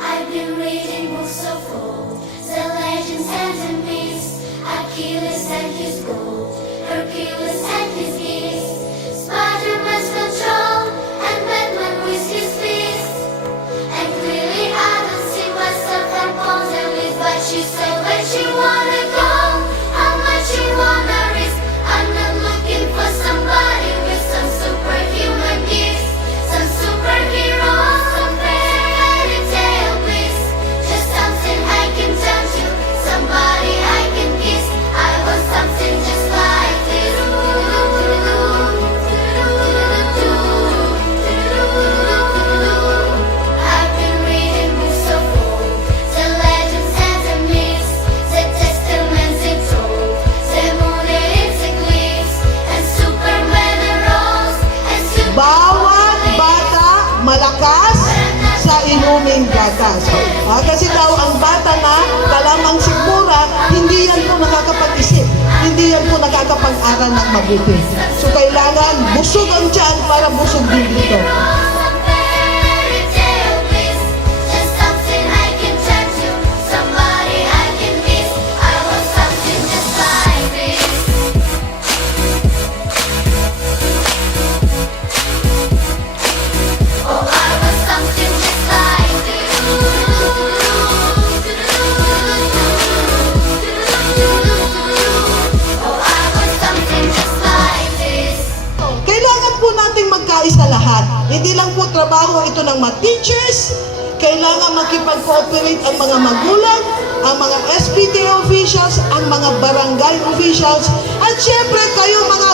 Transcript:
I've been reading books of old, the legends and the myths, Achilles and his gold, Hercules and his gifts, Spider-Man's control, and Batman with his fist. And clearly I don't see myself and ponder with what she said when she wanna go, how much you wanna risk. I'm not looking for somebody with some superhuman gifts, some superhero, some fairy tale bliss. Just something I can turn to, somebody I can kiss. I want something just like this. I've been reading books of old, the legends and the myths, the testaments it told, the moon in its eclipse, and Superman arose, and Bawat bata malakas sa inuming gatas. Kasi daw ang bata na kalamang sigmura, hindi yan po nakakapag-isip. Hindi yan po nakakapag-aral ng mabuti. So kailangan busog ang tiyan para busog din dito. some fairy tale bliss. Just something I can turn to, somebody I can kiss. I want something just like this. Oh, I want something just like this. Oh, I want something just like this. Kailangan po nating magkaisa lahat. Hindi lang po trabaho ito ng mga teachers. Kailangan makipag-cooperate ang mga magulang, ang mga SPTA officials, ang mga barangay officials, at syempre kayo mga